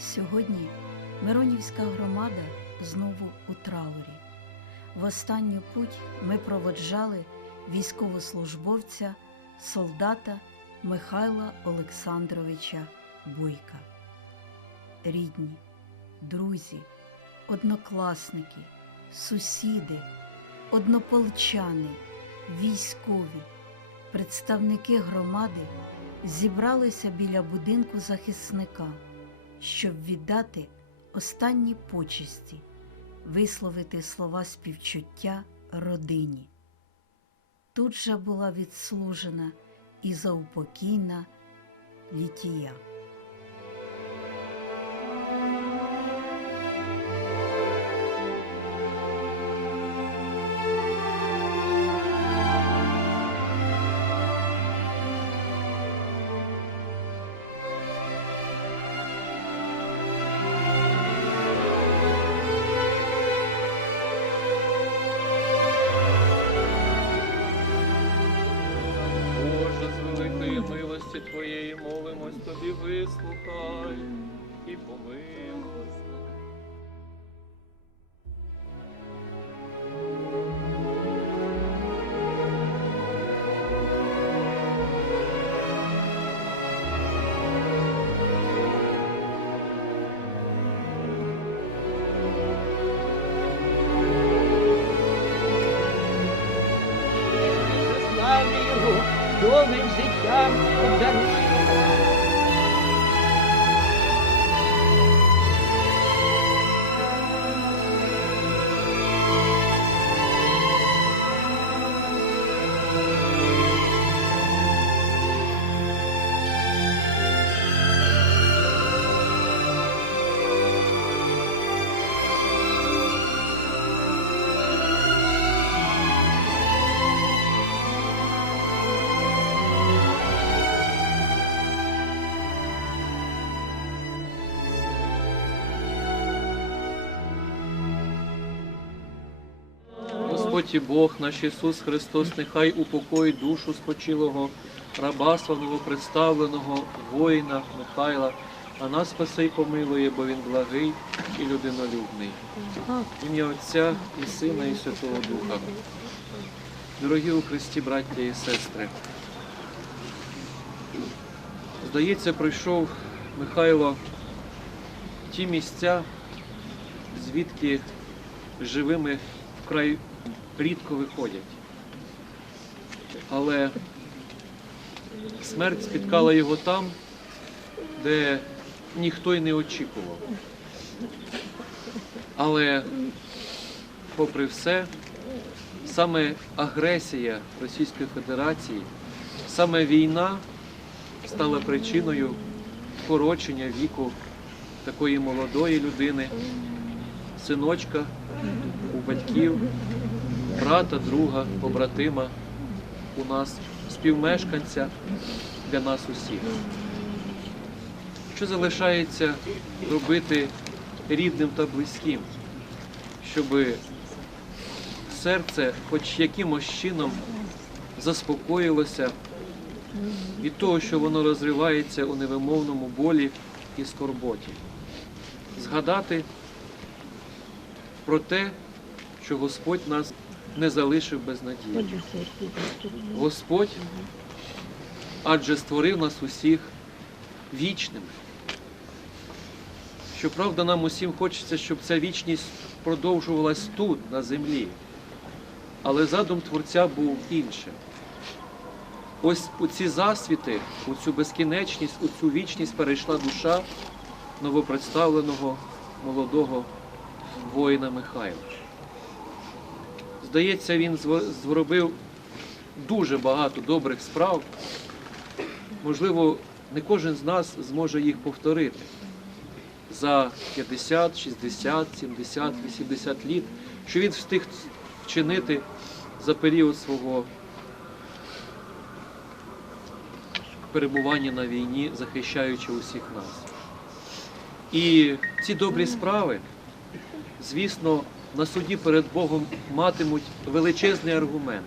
Сьогодні Миронівська громада знову у траурі. В останню путь ми проводжали військовослужбовця, солдата Михайла Олександровича Бойка. Рідні, друзі, однокласники, сусіди, однополчани, військові, представники громади зібралися біля будинку захисника, щоб віддати останні почесті, висловити слова співчуття родині. Тут же була відслужена і заупокійна літія. молимось Господь і Бог наш Ісус Христос, нехай упокоїть душу спочилого раба славного представленого воїна Михайла, а нас спаси й помилує, бо він благий і людинолюбний. В ім'я Отця і Сина, і Святого Духа. Дорогі у Христі, браття і сестри. Здається, пройшов Михайло ті місця, звідки живими вкрай рідко виходять. Але смерть спіткала його там, де ніхто й не очікував. Але, попри все, саме агресія Російської Федерації, саме війна стала причиною скорочення віку такої молодої людини, синочка у батьків, брата, друга, побратима, у нас співмешканця для нас усіх. Що залишається робити рідним та близьким, щоб серце хоч якимось чином заспокоїлося від того, що воно розривається у невимовному болі і скорботі. Згадати про те, що Господь нас не залишив без надії. Господь адже створив нас усіх вічними. Щоправда, нам усім хочеться, щоб ця вічність продовжувалась тут, на землі. Але задум Творця був іншим. Ось у ці засвіти, у цю безкінечність, у цю вічність перейшла душа новопредставленого молодого воїна Михайла. Здається, він зробив дуже багато добрих справ. Можливо, не кожен з нас зможе їх повторити за 50, 60, 70, 80 літ, що він встиг вчинити за період свого перебування на війні, захищаючи усіх нас. І ці добрі справи, звісно, на суді перед Богом матимуть величезний аргумент.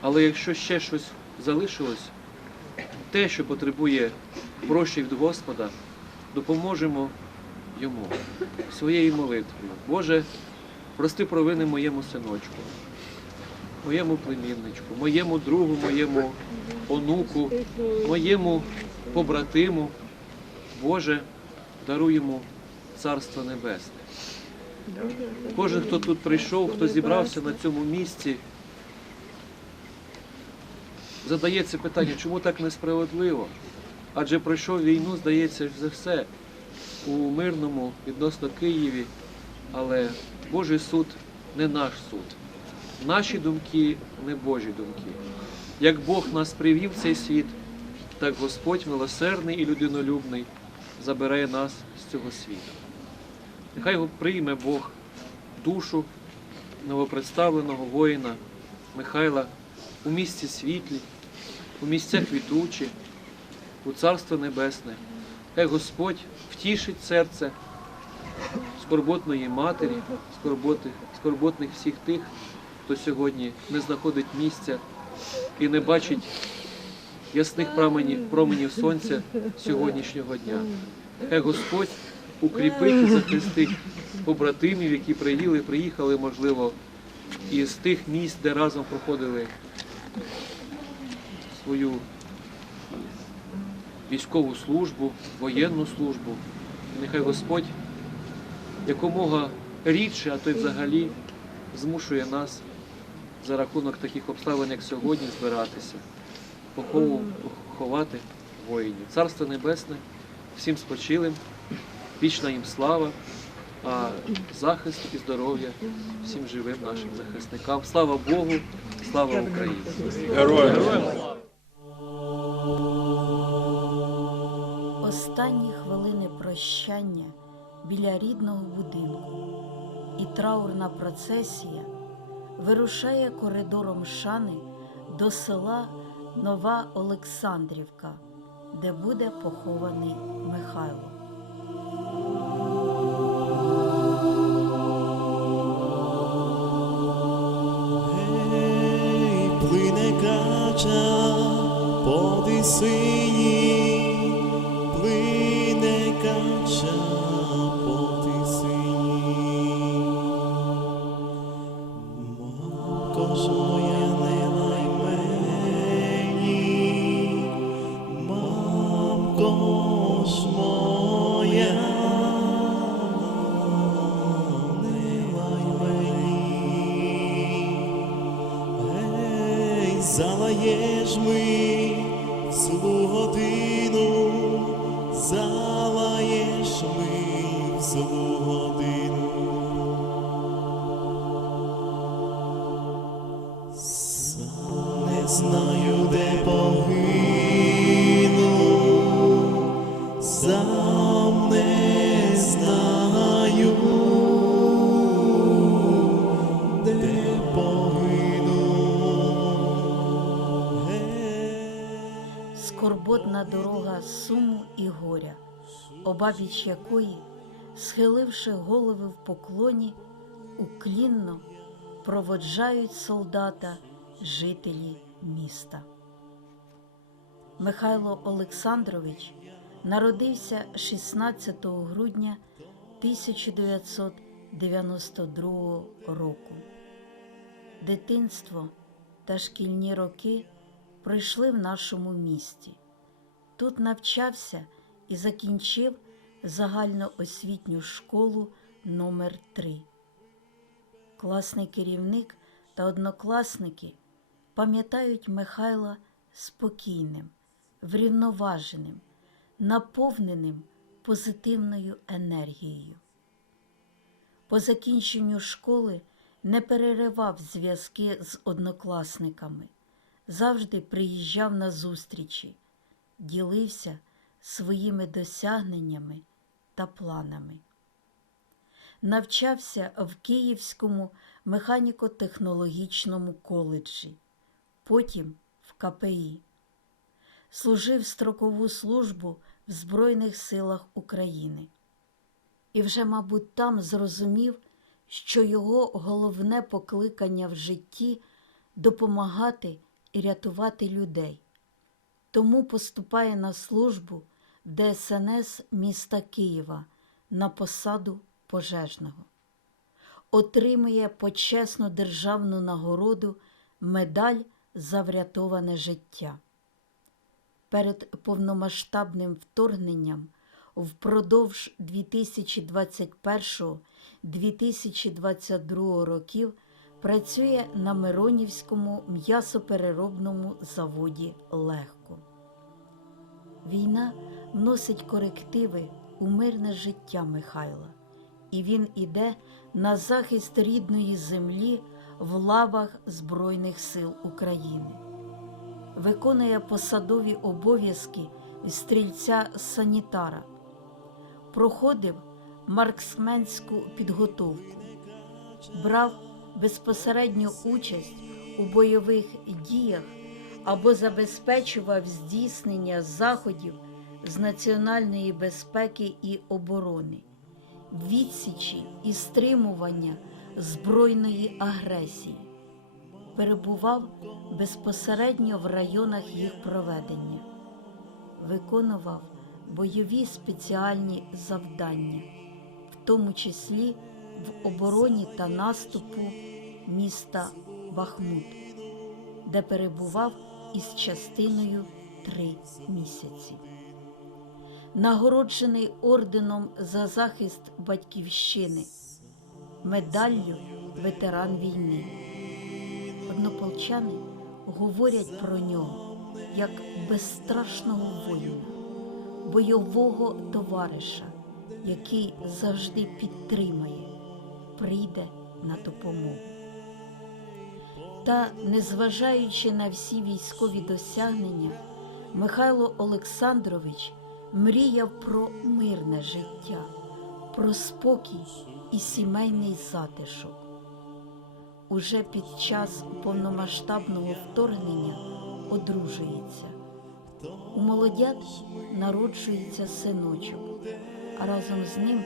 Але якщо ще щось залишилось, те, що потребує прощень від Господа, допоможемо йому своєю молитвою. Боже, прости провини моєму синочку, моєму племінничку, моєму другу, моєму онуку, моєму побратиму. Боже, даруй йому Царство Небесне. Кожен, хто тут прийшов, хто зібрався на цьому місці, задається питання, чому так несправедливо? Адже пройшов війну, здається, за все у мирному відносно Києві, але Божий суд не наш суд. Наші думки не Божі думки. Як Бог нас привів в цей світ, так Господь милосердний і людинолюбний забирає нас з цього світу. Нехай прийме Бог душу новопредставленого воїна Михайла у місці світлі, у місцях квітучі, у Царство Небесне. Хай Господь втішить серце скорботної матері, скорботи, скорботних всіх тих, хто сьогодні не знаходить місця і не бачить ясних променів, променів сонця сьогоднішнього дня. Хай Господь укріпить і захистить побратимів, які приїли, приїхали, можливо, із тих місць, де разом проходили свою військову службу, воєнну службу. І нехай Господь якомога рідше, а то й взагалі змушує нас за рахунок таких обставин, як сьогодні, збиратися, поховати воїнів. Царство Небесне, всім спочилим, вічна їм слава, а захист і здоров'я всім живим нашим захисникам. Слава Богу, слава Україні! Останні хвилини прощання біля рідного будинку, і траурна процесія вирушає коридором шани до села Нова Олександрівка, де буде похований Михайло. По сині плине кача по тисині. Мамко знаю, де погину, сам не знаю, де погину. Скорботна дорога суму і горя, обабіч якої, схиливши голови в поклоні, уклінно проводжають солдата жителі міста. Михайло Олександрович народився 16 грудня 1992 року. Дитинство та шкільні роки пройшли в нашому місті. Тут навчався і закінчив загальноосвітню школу номер 3 Класний керівник та однокласники пам'ятають Михайла спокійним, врівноваженим, наповненим позитивною енергією. По закінченню школи не переривав зв'язки з однокласниками, завжди приїжджав на зустрічі, ділився своїми досягненнями та планами. Навчався в Київському механіко-технологічному коледжі, потім в КПІ. Служив строкову службу в Збройних силах України. І вже, мабуть, там зрозумів, що його головне покликання в житті допомагати і рятувати людей. Тому поступає на службу в ДСНС міста Києва на посаду пожежного. Отримує почесну державну нагороду медаль за врятоване життя. Перед повномасштабним вторгненням впродовж 2021-2022 років працює на Миронівському м'ясопереробному заводі Легко. Війна вносить корективи у мирне життя Михайла, і він іде на захист рідної землі в лавах Збройних сил України. Виконує посадові обов'язки стрільця санітара, проходив марксменську підготовку, брав безпосередню участь у бойових діях або забезпечував здійснення заходів з національної безпеки і оборони, відсічі і стримування збройної агресії, перебував безпосередньо в районах їх проведення, виконував бойові спеціальні завдання, в тому числі в обороні та наступу міста Бахмут, де перебував із частиною три місяці. Нагороджений орденом за захист батьківщини, медаллю ветеран війни. Однополчани говорять про нього як безстрашного воїна, бойового товариша, який завжди підтримає, прийде на допомогу. Та, незважаючи на всі військові досягнення, Михайло Олександрович мріяв про мирне життя, про спокій і сімейний затишок. Уже під час повномасштабного вторгнення одружується. У молодят народжується синочок, а разом з ним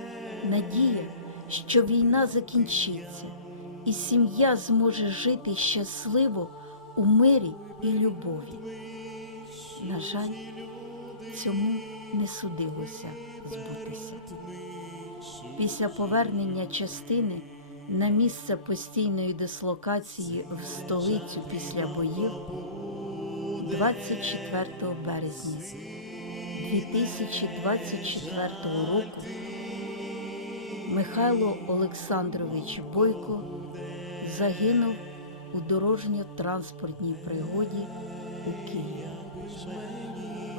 надія, що війна закінчиться, і сім'я зможе жити щасливо у мирі і любові. На жаль, цьому не судилося збутися. Після повернення частини на місце постійної дислокації в столицю після боїв 24 березня 2024 року Михайло Олександрович Бойко загинув у дорожньо-транспортній пригоді у Києві.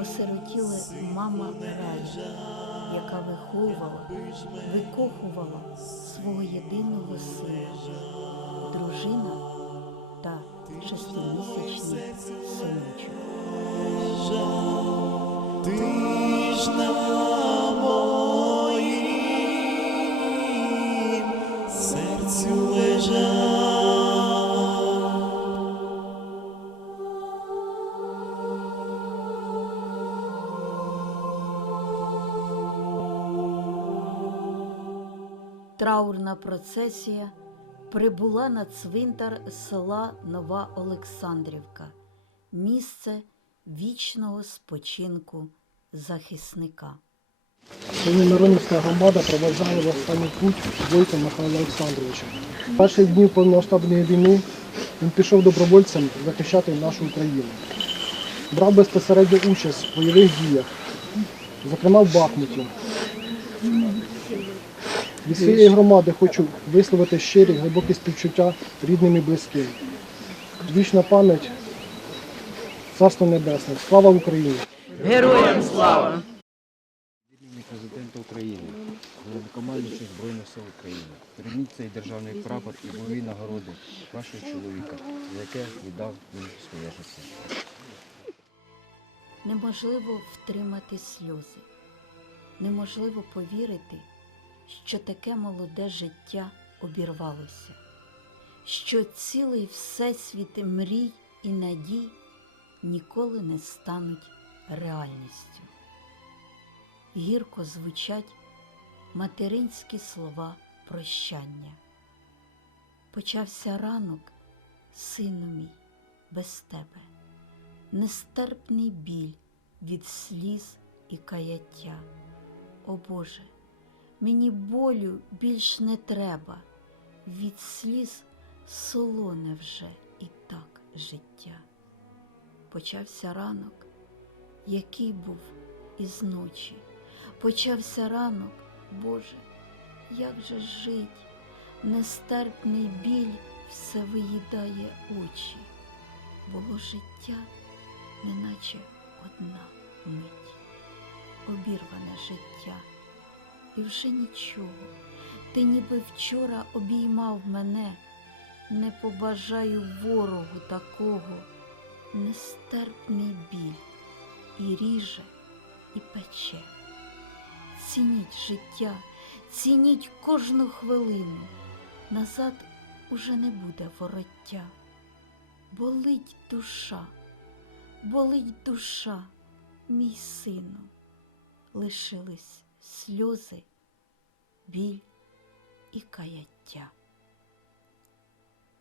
Осиротіли мама Рая, яка виховувала, викохувала свого єдиного сина, дружина та шестимісячний синочок. Траурна процесія прибула на цвинтар села Нова Олександрівка, місце вічного спочинку захисника. Сьогодні Миронівська громада проважає в останній путь Бойка Михайла Олександровича. В перші дні повномасштабної війни він пішов добровольцем захищати нашу Україну. Брав безпосередню участь в бойових діях, зокрема в Бахмуті. Від своєї громади хочу висловити щирі глибокі співчуття рідним і близьким. Вічна пам'ять, царство небесне. Слава Україні! Героям слава! імені президента України, головнокомандуючого Збройних сил України. Прийміть цей державний прапор і бойові нагороди вашого чоловіка, за яке віддав він своє життя. Неможливо втримати сльози, неможливо повірити, що таке молоде життя обірвалося, що цілий всесвіт мрій і надій ніколи не стануть реальністю. Гірко звучать материнські слова прощання. Почався ранок, сину мій, без тебе нестерпний біль від сліз і каяття. О Боже, мені болю більш не треба, від сліз солоне вже і так життя. Почався ранок, який був із ночі. Почався ранок, Боже, як же жить, нестерпний біль все виїдає очі. Було життя, неначе одна мить, обірване життя, і вже нічого. Ти ніби вчора обіймав мене, не побажаю ворогу такого, нестерпний біль і ріже, і пече. Цініть життя, цініть кожну хвилину. Назад уже не буде вороття. Болить душа, болить душа, мій сину. Лишились сльози, біль і каяття.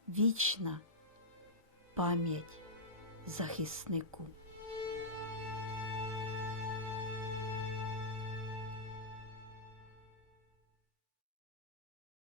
Вічна пам'ять захиснику.